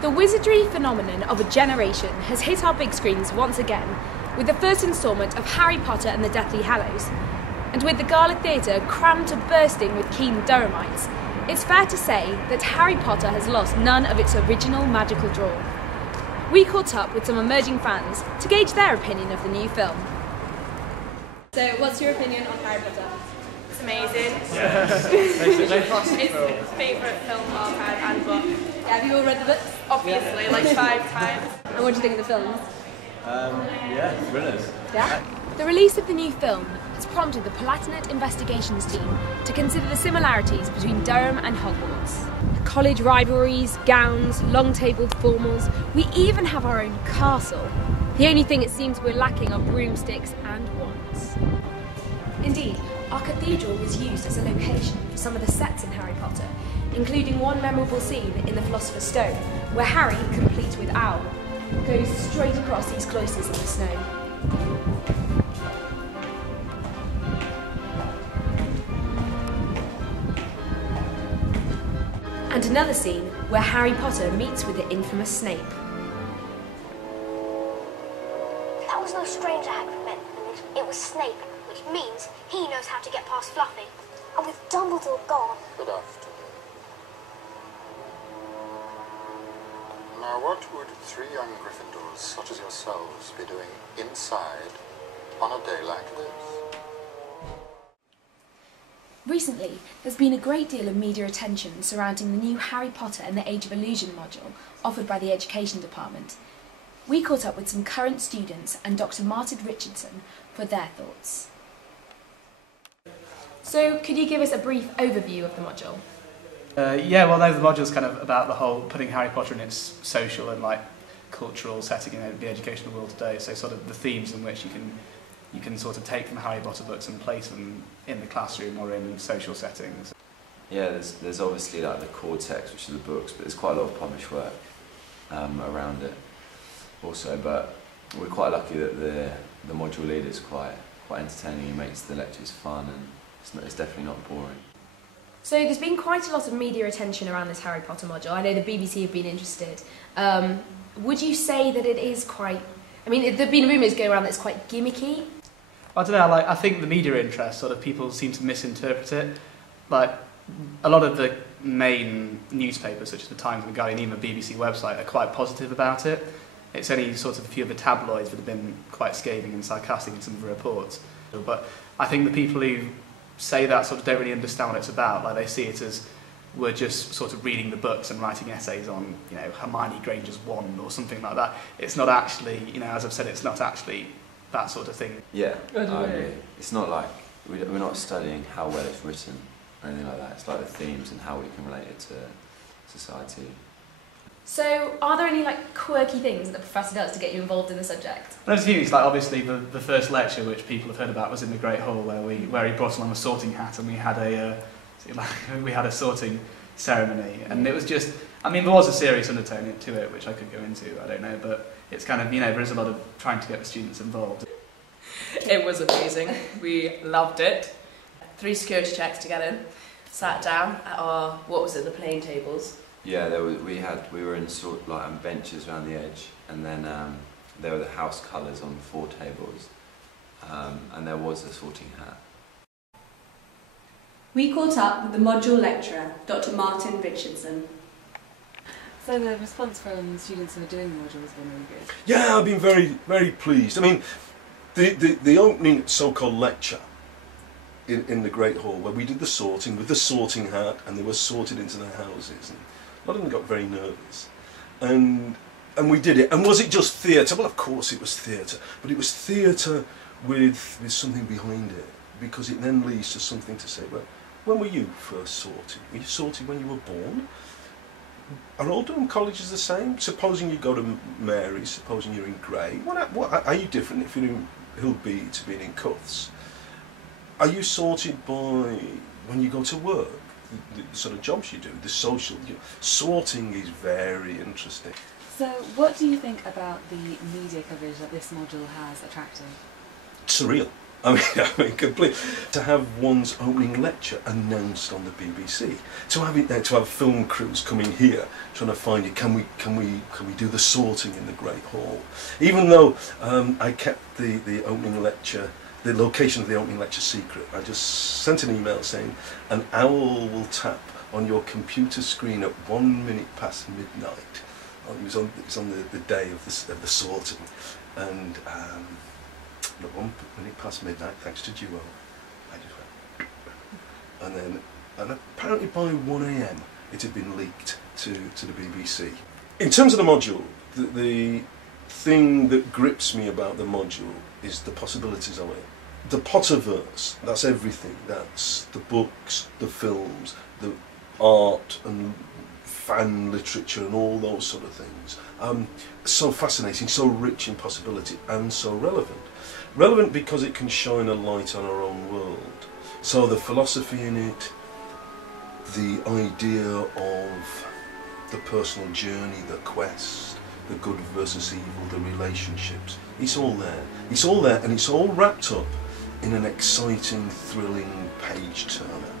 The wizardry phenomenon of a generation has hit our big screens once again with the first instalment of Harry Potter and the Deathly Hallows. And with the Gala Theatre crammed to bursting with keen Durhamites, it's fair to say that Harry Potter has lost none of its original magical draw. We caught up with some emerging fans to gauge their opinion of the new film. So, what's your opinion on Harry Potter? It's amazing. Yeah. It's my favourite film of all time and book. Yeah, have you all read the books? Obviously, like 5 times. And what do you think of the films? Yeah, thrillers. Yeah? The release of the new film has prompted the Palatinate Investigations team to consider the similarities between Durham and Hogwarts. College rivalries, gowns, long-tabled formals, we even have our own castle. The only thing it seems we're lacking are broomsticks and wands. Indeed, our cathedral was used as a location for some of the sets in Harry Potter, including one memorable scene in the Philosopher's Stone, where Harry, complete with Owl, goes straight across these cloisters in the snow. And another scene where Harry Potter meets with the infamous Snape. That was no stranger Hagrid met. It was Snape, which means he knows how to get past Fluffy. And with Dumbledore gone... Good afternoon. Now, what would 3 young Gryffindors, such as yourselves, be doing inside on a day like this? Recently, there's been a great deal of media attention surrounding the new Harry Potter and the Age of Illusion module offered by the Education Department. We caught up with some current students and Dr. Martin Richardson for their thoughts. So, could you give us a brief overview of the module? Yeah, well, the module's kind of about the whole putting Harry Potter in its social and like cultural setting in the educational world today. So, sort of the themes in which you can sort of take from Harry Potter books and place them in the classroom or in social settings. Yeah, there's obviously like the core text, which are the books, but there's quite a lot of published work around it also. But we're quite lucky that the module leader is quite entertaining. He makes the lectures fun, and it's definitely not boring. So there's been quite a lot of media attention around this Harry Potter module. I know the BBC have been interested. Would you say that it is quite... I mean, there have been rumours going around that it's quite gimmicky. I don't know, I think the media interest, sort of people seem to misinterpret it. Like, a lot of the main newspapers, such as the Times and the Guardian, even the BBC website, are quite positive about it. It's only sort of a few of the tabloids that have been quite scathing and sarcastic in some of the reports. But I think the people who say that sort of don't really understand what it's about. Like, they see it as we're just sort of reading the books and writing essays on, you know, Hermione Granger's wand or something like that. It's not actually, you know, as I've said, it's not actually that sort of thing. Yeah, I agree. It's not like, we're not studying how well it's written or anything like that. It's like the themes and how we can relate it to society. So, are there any like quirky things that the professor does to get you involved in the subject? There's a few things, like obviously the first lecture which people have heard about was in the Great Hall, where he brought along a sorting hat and we had a sorting ceremony, and it was just, I mean, there was a serious undertone to it which I could go into, I don't know, but it's kind of, you know, there is a lot of trying to get the students involved. It was amazing. We loved it. 3 security checks to get in. Sat down at our, what was it, the playing tables. Yeah, we were in sort of like on benches around the edge, and then there were the house colours on 4 tables, and there was a sorting hat. We caught up with the module lecturer, Dr. Martin Richardson. So the response from students who are doing the module has been really good. Yeah, I've been very, very pleased. I mean, the opening so-called lecture in the Great Hall, where we did the sorting with the sorting hat, and they were sorted into their houses, and a lot of them got very nervous, and we did it. And was it just theatre? Well, of course it was theatre, but it was theatre with something behind it, because it then leads to something to say. Well, when were you first sorted? Were you sorted when you were born? Are all Durham colleges the same? Supposing you go to Mary, supposing you're in Grey, what are you different if you're in Hill B to being in Cuths? Are you sorted by when you go to work, the sort of jobs you do, the social, sorting is very interesting. So what do you think about the media coverage that this module has attracted? Surreal. I mean, complete. To have one's opening lecture announced on the BBC, to have it there, to have film crews coming here trying to find it. Can we do the sorting in the Great Hall? Even though I kept the opening lecture, the location of the opening lecture secret, I just sent an email saying an owl will tap on your computer screen at 1 minute past midnight. It was on the day of the sorting, and. At 1 minute past midnight, thanks to Duo, I just went, and apparently by 1 AM it had been leaked to the BBC. In terms of the module, the thing that grips me about the module is the possibilities of it. The Potterverse, that's everything. That's the books, the films, the art and fan literature and all those sort of things. So fascinating, so rich in possibility and so relevant. Relevant because it can shine a light on our own world. So the philosophy in it, the idea of the personal journey, the quest, the good versus evil, the relationships, it's all there. It's all there, and it's all wrapped up in an exciting, thrilling page turner.